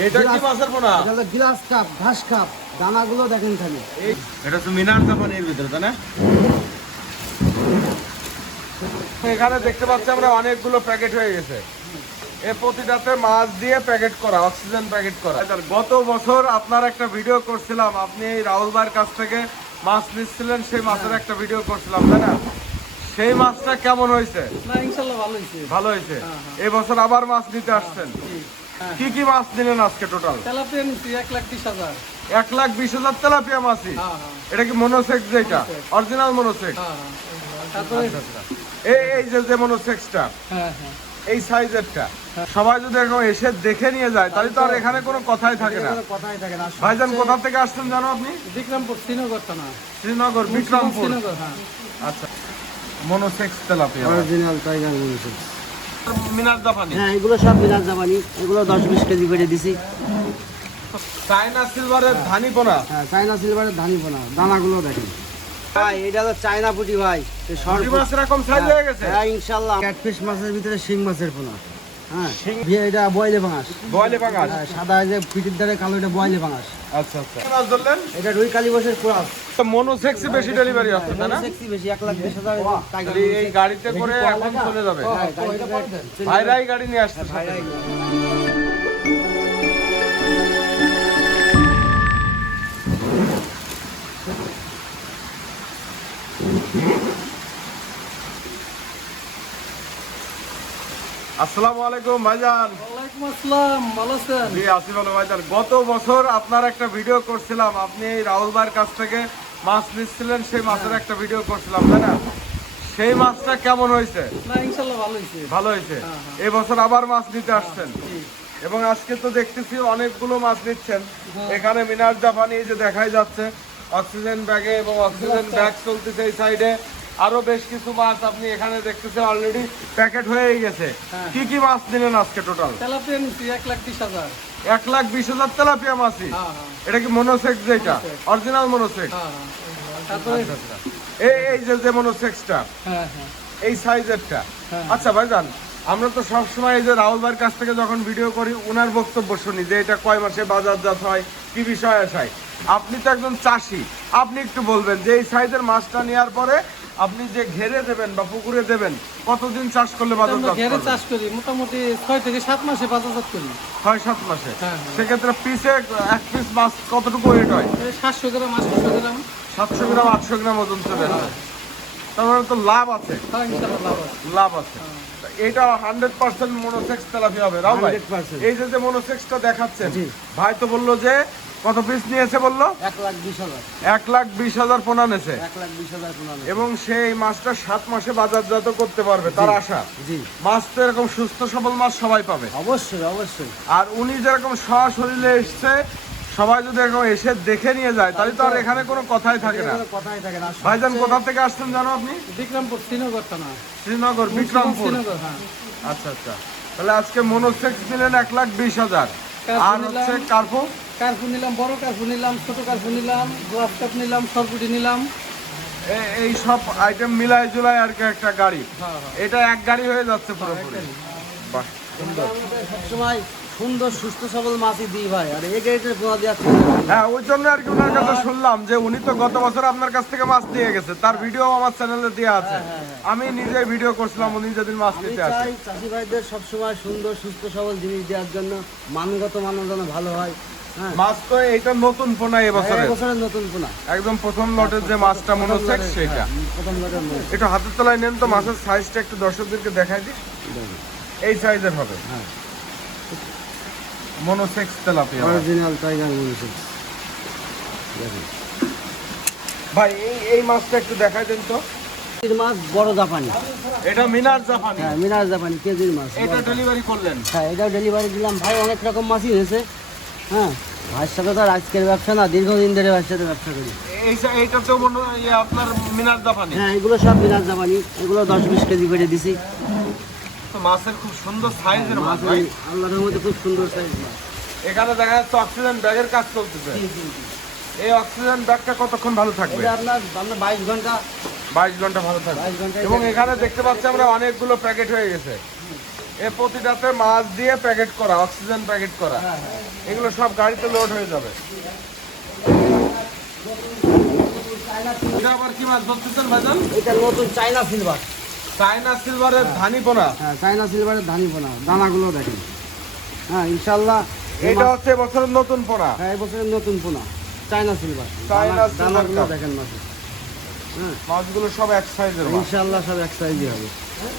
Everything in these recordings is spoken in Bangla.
এটা কি মাছের পোনা? এটা হলো গ্লাস কাপ, ঘাস কাপ, দানাগুলো দেখেন খালি। এটা তো মিনার জাপানির ভিতরে, তাই না? এখানে দেখতে পাচ্ছি আমরা অনেকগুলো প্যাকেট হয়ে গেছে। এ প্রতিটাতে মাছ দিয়ে প্যাকেট করা, অক্সিজেন প্যাকেট করা। গত বছর আপনার একটা ভিডিও করছিলাম, আপনি এই রাহুল ভাইয়ের কাছ থেকে মাছ নিচ্ছিলেন, সেই মাছের একটা ভিডিও করছিলাম, তাই না? সেই মাছটা কেমন হয়েছে? না ইনশাআল্লাহ ভালো হয়েছে। ভালো হয়েছে। এই বছর আবার মাছ নিতে আসছেন। কি কি মাছ নিলেন আজকে টোটাল? তেলাপিয়া নিচ্ছি 1,20,000। 1,20,000 তেলাপিয়া মাছই। এটা কি মনোসেক্স? যেটা অরিজিনাল মনোসেক্স। তারপরে এই যে মনোসেক্সটা, হ্যাঁ এই সাইজেরটা সবাই যদি এখন এসে দেখে নিয়ে যায় তাহলে তো আর এখানে কোনো কথাই থাকে না। কথাই থাকে না। ভাইজান কোথা থেকে আসছেন জানো আপনি? বিক্রমপুর, শ্রীনগর থানা। শ্রীনগর, বিক্রমপুর। শ্রীনগর, হ্যাঁ। আচ্ছা, monosex tilapia, original tiger monosex. মিনার জাপানি। হ্যাঁ, এগুলো সব মিনার জাপানি। এগুলো 10-20 কেজি করে দিছি। চায়না সিলভারের ধানি পোনা। হ্যাঁ, চায়না সিলভারের ধানি পোনা, দানাগুলো দেখেন ভাই। এটা হলো চায়না পুঁটি ভাই। পুঁটি মাছ এরকম সাইজ হয়ে গেছে। হ্যাঁ ইনশাআল্লাহ। ক্যাটফিশ মাছের ভিতরে শিং মাছের পোনা। হ্যাঁ, এটা বয়লে পাঙাশ। বয়লে পাঙাশ। হ্যাঁ, সাদা যে পিঠির ধারে কালো, এটা বয়লে পাঙাশ। আচ্ছা আচ্ছা। মাছ ধরলেন? এটা রুই কালীবসের ক্রস। মনোসেক্সে বেশি ডেলিভারি আছে, তাই না? সেক্সি বেশি 1,20,000 টাইগার। এই গাড়িতে করে এখন চলে যাবে। ভাইরাই গাড়ি নিয়ে আসছে। আসসালামু আলাইকুম ভাইজান। ওয়ালাইকুম আসসালাম, ভালো আছেন? জি আছি ভালো ভাইজান। গত বছর আপনার একটা ভিডিও করছিলাম, আপনি এই রাহুল ভাইয়ের কাছ থেকে মাছ নিচ্ছিলেন, সেই মাছের একটা ভিডিও করছিলাম, তাই না? সেই মাছটা কেমন হয়েছে? না ইনশাআল্লাহ ভালো হয়েছে। ভালো হয়েছে। এই বছর আবার মাছ নিতে আসছেন এবং আজকে তো দেখতেছি অনেকগুলো মাছ নিচ্ছেন। এখানে মিনার জাপানি যে দেখাই যাচ্ছে অক্সিজেন ব্যাগে, এবং অক্সিজেন ব্যাগ চলতেছে এই সাইডে। আরো বেশ কিছু মাছ আপনি এখানে দেখতেছেন অলরেডি প্যাকেট হয়ে গেছে। কি কি মাছ নিলেন আজকে টোটাল? তেলাপিয়া নিচ্ছি 1,20,000। 1,20,000 তেলাপিয়া মাছই। এটা কি মনোসেক্স? যেটা অরিজিনাল মনোসেক্স। তারপরে এই যে মনোসেক্সটা, হ্যাঁ এই সাইজেরটা। আচ্ছা ভাইজান, আমরা তো সবসময় এই যে রাহুল ভাইয়ের কাছ থেকে যখন ভিডিও করি ওনার বক্তব্য শুনি যে এটা কয় মাসে বাজারজাত হয়, কি বিষয় আসায়। আপনি তো একজন চাষি, আপনি একটু বলবেন যে এই সাইজের মাছটা নেওয়ার পরে আপনি যে ঘেরে দেবেন বা পুকুরে দেবেন, কতদিন চাষ করলে বাজারজাত ঘেরে করবেন? চাষ করি মোটামুটি 6 থেকে 7 মাসে বাজারজাত করি। 6-7 মাসে। হ্যাঁ। সেক্ষেত্রে পিসে এক পিস মাছ কতটুকু ওয়েট হয়? 700 গ্রাম, 800 গ্রাম। 700 গ্রাম 800 গ্রাম ওজন চলে আসে। তার মানে তো লাভ আছে। হ্যাঁ ইনশাআল্লাহ লাভ আছে। লাভ আছে। এটা 100% মনোসেক্স তেলাপিয়া হবে রাও ভাই। 100%। এই যে মনোসেক্সটা দেখাচ্ছেন, ভাই তো বললো যে কত পিস নিয়েছে বললো? 1,20,000। 1,20,000 পোনা নিয়েছে 1,20,000 পোনা। এবং সেই মাছটা 7 মাসে বাজারজাত করতে পারবে তার আশা। জি, মাছ তো এরকম সুস্থ সবল মাছ সবাই পাবে। অবশ্যই অবশ্যই। আর উনি যেরকম সশরীরে এসছে, সবাই যদি এরকম এসে দেখে নিয়ে যায় তাহলে তো আর এখানে কোনো কথাই থাকে না। কথাই থাকে না। ভাইজান কোথা থেকে আসছেন জানো আপনি? বিক্রমপুর, শ্রীনগর থানা। শ্রীনগর, বিক্রমপুর। শ্রীনগর, হ্যাঁ। আচ্ছা আচ্ছা। তাহলে আজকে মনোসেক্স নিলেন 1,20,000। আর হচ্ছে কার্পো? কার্পু নিলাম, বড় কার্পু নিলাম, ছোট কার্পু নিলাম, গ্লাস কাপ নিলাম, সরপুটি নিলাম। এই সব আইটেম মিলাই জুলাই আর কি একটা গাড়ি। এটা এক গাড়ি হয়ে যাচ্ছে পুরোপুরি। বাহ, সুন্দর। সবসময় সুন্দর সুস্থ সবল মাছই দিই ভাই। আর এই গাড়িটার পোনা দেওয়া। হ্যাঁ, ওই জন্য আর কি ওনার কাছে শুনলাম যে উনি তো গত বছর আপনার কাছ থেকে মাছ নিয়ে গেছে, তার ভিডিও আমার চ্যানেলে দেওয়া আছে। আমি নিজে ভিডিও করছিলাম উনি যেদিন মাছ নিতে আসে। চাষি ভাইদের সবসময় সুন্দর সুস্থ সবল জিনিস দেওয়ার জন্য, মানগত মানের জন্য ভালো হয়। মাছ তো এইটা নতুন পোনা এবছরের নতুন পোনা, একদম প্রথম লটের যে মাছটা মনোসেক্স সেটা। প্রথম লটের মাছ। একটু হাতের তলায় নেন তো, মাছের সাইজটা একটু দর্শকদেরকে দেখাই দিই। এই সাইজের হবে monosex tilapia, original tiger monosex. ভাই এই মাছটা একটু দেখাই দেন তো। কেজির মাছ, বড় জাপানি। এটা মিনার জাপানি। হ্যাঁ, মিনার জাপানি কেজির মাছ। এটা ডেলিভারি করলেন? হ্যাঁ, এটাও ডেলিভারি দিলাম ভাই। অনেক রকম মাছই হয়েছে। হ্যাঁ, ভাইয়ের সাথে তো আর আজকের ব্যবসা না, দীর্ঘদিন ধরে ভাইয়ের সাথে ব্যবসা করি। এইটা তো আপনার মিনার জাপানি। হ্যাঁ, এগুলো সব মিনার জাপানি। এগুলো 10-20 কেজি করে দিছি। তো মাছের খুব সুন্দর সাইজের মাছ ভাই। আল্লাহর মধ্যে খুব সুন্দর সাইজ মাছ। এখানে দেখা যাচ্ছে অক্সিজেন ব্যাগের কাজ চলতেছে। এই অক্সিজেন ব্যাগটা কতক্ষণ ভালো থাকবে? এটা আপনার 22 ঘন্টা। 22 ঘন্টা ভালো থাকবে। 22 ঘন্টা। এবং এখানে দেখতে পাচ্ছি আমরা অনেকগুলো প্যাকেট হয়ে গেছে। এ প্রতিটাতে মাছ দিয়ে প্যাকেট করা, অক্সিজেন প্যাকেট করা। হ্যাঁ হ্যাঁ এগুলো সব গাড়িতে লোড হয়ে যাবে। এটা আবার কি মাছ ধরতেছেন ভাইজান? এটা নতুন চায়না সিলভার। চায়না সিলভারের ধানি পোনা। হ্যাঁ চায়না সিলভারের ধানি পোনা, দানাগুলো দেখেন। হ্যাঁ ইনশাল্লাহ এটা হচ্ছে এবছরের নতুন পোনা। হ্যাঁ এই বছরের নতুন পোনা চায়না সিলভার। চায়না দানাগুলো সিলভার দেখেন মাছের। হ্যাঁ মাছগুলো সব এক সাইজের মাছ। ইনশাল্লাহ সব এক সাইজই হবে।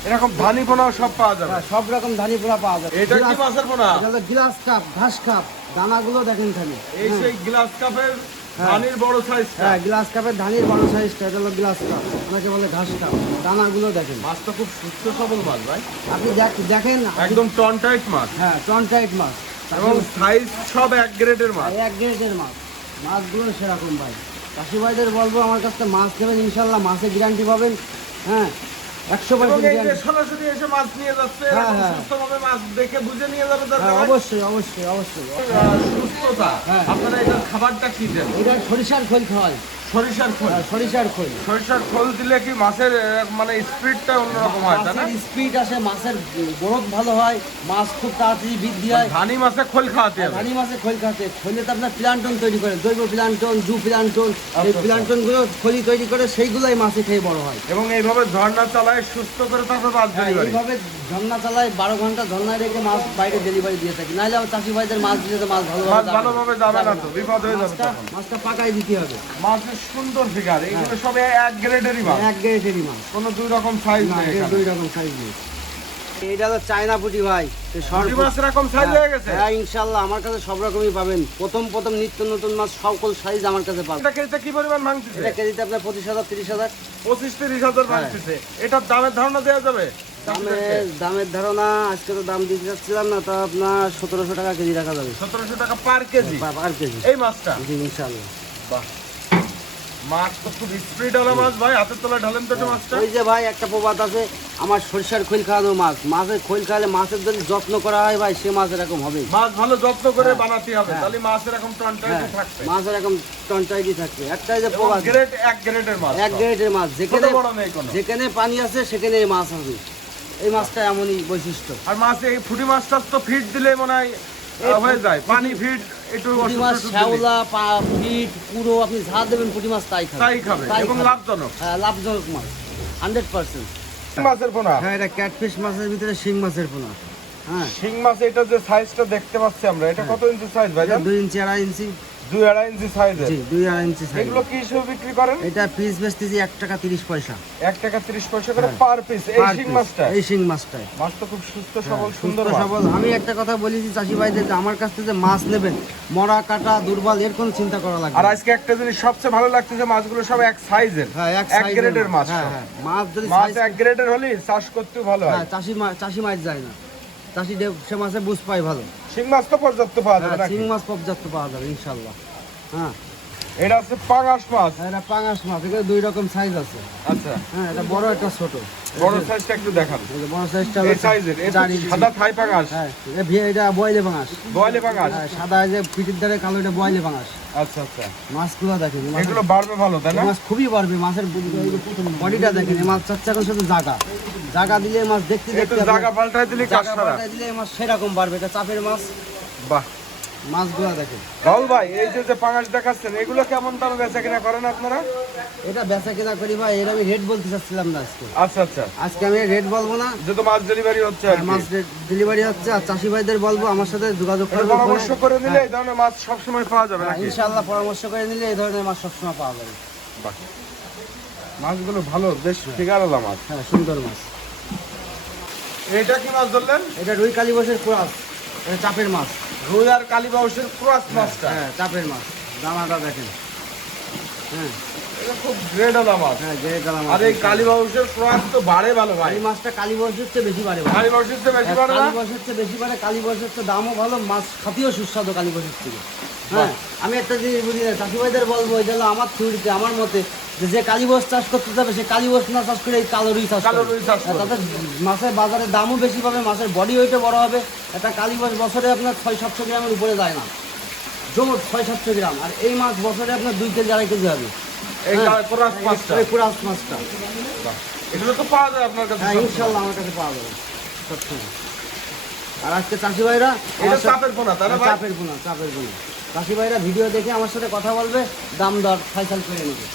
এরকম ধানি পোনাও সব পাওয়া যাবে। হ্যাঁ সব রকম ধানি পোনা পাওয়া যাবে। এটা কি মাছের পোনা? এটা হলো গ্লাস কাপ, ঘাস কাপ, দানাগুলো দেখেন খালি। এই সেই গ্লাস কাপের ধানির বড় সাইজ। হ্যাঁ গ্লাস কাপের ধানির বড় সাইজটা, এটা হলো গ্লাস কাপ, অনেকে বলে ঘাস কাপ। দানাগুলো দেখেন। মাছটা খুব সুস্থ সবল মাছ ভাই, আপনি দেখেন একদম টন টাইট মাছ। হ্যাঁ টন টাইট মাছ এবং সাইজ সব এক গ্রেডের মাছ। এক গ্রেডের মাছ। মাছগুলো সেরকম ভাই। চাষি ভাইদের বলবো আমার কাছ থেকে মাছ নেবেন, ইনশাল্লাহ মাছে গ্যারান্টি পাবেন। হ্যাঁ 100% এবং এই যে গ্যারান্টি। সরাসরি এসে মাছ নিয়ে যাচ্ছে, হ্যাঁ, এরকম হ্যাঁ। সুস্থভাবে মাছ দেখে বুঝে নিয়ে যাবে দরকার হ্যাঁ হয়। অবশ্যই অবশ্যই অবশ্যই। সুস্থতা। হ্যাঁ। আপনারা এটার খাবারটা কি দেন? এটা সরিষার খোল খাওয়াই। সরিষার খোল। সরিষার খোল। সরিষার খোল দিলে কি মাছের মানে স্পিডটা অন্যরকম হয়, তাই না? মাছের স্পিড আসে, মাছের গ্রোথ ভালো হয়, মাছ খুব তাড়াতাড়ি বৃদ্ধি হয়। ধানি মাছে খোল খাওয়াতে হবে। ধানি মাছে খোল খাতে, খোলে তো আপনার প্লান্টন তৈরি করে, জৈব প্লান্টন, জু প্লান্টন। এই আচ্ছা। প্লান্টনগুলো খলি তৈরি করে, সেইগুলোই মাছে খেয়ে বড় হয়। এবং এইভাবে ঝর্ণা চালায় সুস্থ করে তারপর মাছ ডেলিভারি। এইভাবে ঝর্ণা চালায়, 12 ঘন্টা ঝর্ণায় রেখে মাছ বাইরে ডেলিভারি দিয়ে থাকি। নাহলে আমার চাষি ভাইদের মাছ দিলে তো মাছ মাছ ভালোভাবে যাবে না তো, বিপদ হয়ে যাবে তখন। মাছটা পাকাই দিতে হবে। মাছের সুন্দর ফিগার, এগুলো সব এক গ্রেডেরই মাছ। এক গ্রেডেরই মাছ, কোনো দুই রকম সাইজ না, নেই এর এখানে। দুই রকম সাইজ নেই। এটা তো চায়না পুঁটি ভাই। পুঁটি মাছ এরকম সাইজ হয়ে গেছে? হ্যাঁ ইনশাল্লাহ আমার কাছে সব রকমই পাবেন। প্রথম নিত্য নতুন মাছ সকল সাইজ আমার কাছে পাবেন। এটা কেজিতে কি পরিমাণ ভাঙতেছে? এটা কেজিতে আপনার 25,000 30,000। 25-30 হাজার ভাঙতেছে। এটার দামের ধারণা দেওয়া যাবে? দামের ধারণা আজকে তো দাম দিতে চাচ্ছিলাম না, তা আপনার 1700 টাকা কেজি রাখা যাবে। 1700 টাকা পার কেজি পার কেজি। এই মাছটা? জি ইনশাল্লাহ। বাহ, মাছ তো খুব স্পিড ওলা মাছ ভাই। হাতের তলায় ঢালেন তো একটু মাছটা। ওই যে ভাই একটা প্রবাদ আছে, আমার সরিষার খোল খাওয়ানো মাছ। মাছের খোল খাওয়ালে মাছের যদি যত্ন করা হয় ভাই, সে মাছ এরকম হবে। মাছ ভালো যত্ন করে হ্যাঁ। বানাতে হবে, হ্যাঁ। তাহলে মাছ এরকম টনটাই হ্যাঁ থাকবে। মাছ এরকম টনটাইটি থাকবে। একটা যে এবং প্রবাদ, গ্রেড এক গ্রেডের মাছ। এক গ্রেডের মাছ, ছোট যেখানে বড় নেই কোনো। যেখানে পানি আছে সেখানে এই মাছ হবে। এই মাছটা এমনই বৈশিষ্ট্য। আর মাছ এই ফুটি মাছটা তো ফিট দিলে মনে হয় হয়ে যায়। পানি ফিট একটু পুঁটি মাছ, শ্যাওলা, ফিট, পুরো আপনি যা দেবেন পুঁটি মাছ তাই খাবে। তাই খাবে এবং খাবে। লাভজনক। হ্যাঁ লাভজনক মাছ 100%। মাছের পোনা। হ্যাঁ এটা ক্যাটফিশ মাছের ভিতরে শিং মাছের পোনা। হ্যাঁ শিং মাছ, এটা যে সাইজটা দেখতে পাচ্ছি আমরা, এটা কত ইঞ্চি সাইজ ভাই? 2 ইঞ্চি 2.5 ইঞ্চি। 2-2.5 ইঞ্চি সাইজের। জি 2.5 ইঞ্চি সাইজ। এগুলো কি হিসেবে বিক্রি করেন? এটা পিস বেচতেছি 1 টাকা 30 পয়সা। 1 টাকা 30 পয়সা করে হ্যাঁ। পার পিস এই Per শিং piece, মাছটা। এই শিং মাছটাই। মাছ তো খুব সুস্থ সবল সুস্থ সুন্দর মাছ। সবল। আমি একটা কথা বলি যে চাষি ভাইদের, যে আমার কাছ থেকে যে মাছ নেবেন, মরা কাটা দুর্বল এর কোনো চিন্তা করা লাগবে আর না। আজকে একটা জিনিস সবচেয়ে ভালো লাগতেছে, মাছগুলো সব এক সাইজের। হ্যাঁ এক size এর গ্রেডের মাছ। হ্যাঁ হ্যাঁ মাছ যদি মাছ size- এক গ্রেডের হলে চাষ করতেও ভালো হয়। হ্যাঁ চাষি মাছ যায় না। চাষি সে মাছে বুঝ পায় ভালো। শিং মাছ তো পর্যাপ্ত পাওয়া যাবে হ্যাঁ নাকি? শিং মাছ পর্যাপ্ত পাওয়া যাবে ইনশাল্লাহ। হ্যাঁ এটা হচ্ছে পাঙাশ মাছ। এটা পাঙাশ মাছ, এখানে 2 রকম সাইজ আছে। আচ্ছা, হ্যাঁ এটা বড় একটা ছোট। বড় সাইজটা একটু দেখান। এই যে বড় সাইজটা এই সাইজের এই সাদা থাই পাঙাশ, হ্যাঁ এটা বয়লে পাঙাশ। বয়লে পাঙাশ। হ্যাঁ সাদা এই যে পিঠের ধারে কালো, এটা বয়লে পাঙাশ। আচ্ছা আচ্ছা, মাছগুলো দেখেন, এগুলো বাড়বে ভালো তাই না? মাছ খুবই বাড়বে। মাছের বডিটা দেখেন, এই মাছ চাচ্ছে এখন শুধু জাগা দিলে মাছ দেখতে একটু দেখতে জায়গা পাল্টাই দিলে কাজ জায়গা সারা। পাল্টায় দিলে এই মাছ সেরকম বাড়বে। এটা চাপের মাছ। বাহ, মাছগুলো দেখেন। রাহুল ভাই, এই যে পাঙাশ দেখাচ্ছেন, এগুলো কেমন দামে বেচা কিনা করেন আপনারা? এটা বেচা কেনা করি ভাই, এর আমি রেট বলতে চাচ্ছিলাম না আজকে। আচ্ছা আচ্ছা, আজকে আমি রেট বলবো না, যেহেতু মাছ ডেলিভারি হচ্ছে আর কি। মাছ ডেলিভারি হচ্ছে। আর চাষি ভাইদের বলবো আমার সাথে যোগাযোগ এটা করবে। পরামর্শ করে নিলে এই ধরনের মাছ সবসময় পাওয়া যাবে নাকি? ইনশাআল্লাহ পরামর্শ করে নিলে এই ধরনের মাছ সবসময় পাওয়া যাবে। বাহ, মাছগুলো ভালো, বেশ ফিগারওয়ালা মাছ। হ্যাঁ সুন্দর মাছ। এটা কি মাছ ধরলেন? এটা রুই কালীবসের ক্রস, এটা চাপের মাছ। রুই আর কালীবাউসের ক্রস মাছটা। হ্যাঁ চাপের মাছ, দানাটা দেখেন। হ্যাঁ এটা খুব গ্রেডওয়ালা মাছ। হ্যাঁ গ্রে কালার মাছ। আর এই কালীবাউসের ক্রস তো বাড়ে ভালো ভাই। এই মাছটা কালীবসের চেয়ে বেশি বাড়ে। কালীবাউসের চেয়ে বেশি বাড়ে না? কালীবসের চেয়ে বেশি বাড়ে। কালীবসের চেয়ে দামও ভালো, মাছ খাতিও সুস্বাদু কালীবসের থেকে। হ্যাঁ আমি একটা জিনিস বুঝি না, চাষি ভাইদের বলবো, এটা হলো আমার থিওরিতে, আমার মতে, যে কালীবস চাষ করতে যাবে সে কালীবস না চাষ করে এই কালো রুই চাষ কালো করবে। রুই চাষ করবে। তাতে মাছের বাজারে দামও বেশি পাবে, মাছের বডি ওয়েটও বড় হবে। একটা কালীবস বছরে আপনার 600-700 গ্রামের উপরে যায় না, জমট 600-700 গ্রাম। আর এই মাছ বছরে আপনার 2 কেজি 2.5 কেজি হবে। এই হ্যাঁ, ক্রস মাছটা। এই কুরাস মাছটা। এগুলো তো পাওয়া যায় আপনার কাছে? হ্যাঁ ইনশাল্লাহ আমার কাছে পাওয়া যাবে সবসময়। আর আজকে চাষি ভাইরা এটা চাপের পোনা তাই না ভাই? চাপের পোনা চাষি ভাইরা ভিডিও দেখে আমার সাথে কথা বলবে, দাম দর ফাইসাল করে নেবে,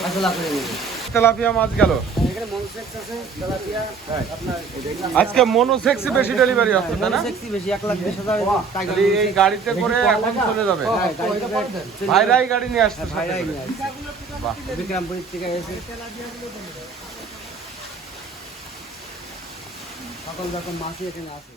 ফাইসলা করে নেবে। তেলাপিয়া মাছ গেল। এখানে মনোসেক্স আছে, তেলাপিয়া আপনার আজকে মনোসেক্সি বেশি ডেলিভারি হচ্ছে তাই না? মনোসেক্সি বেশি 1,20,000 টাকা। তাহলে এই গাড়িতে করে এখন চলে যাবে। ভাইরাই গাড়ি নিয়ে আসছে সাথে ভাইরাই করে। নিয়ে আসছে। বাহ। বিক্রমপুরের থেকে এসে সকল রকম মাছই এখানে আছে।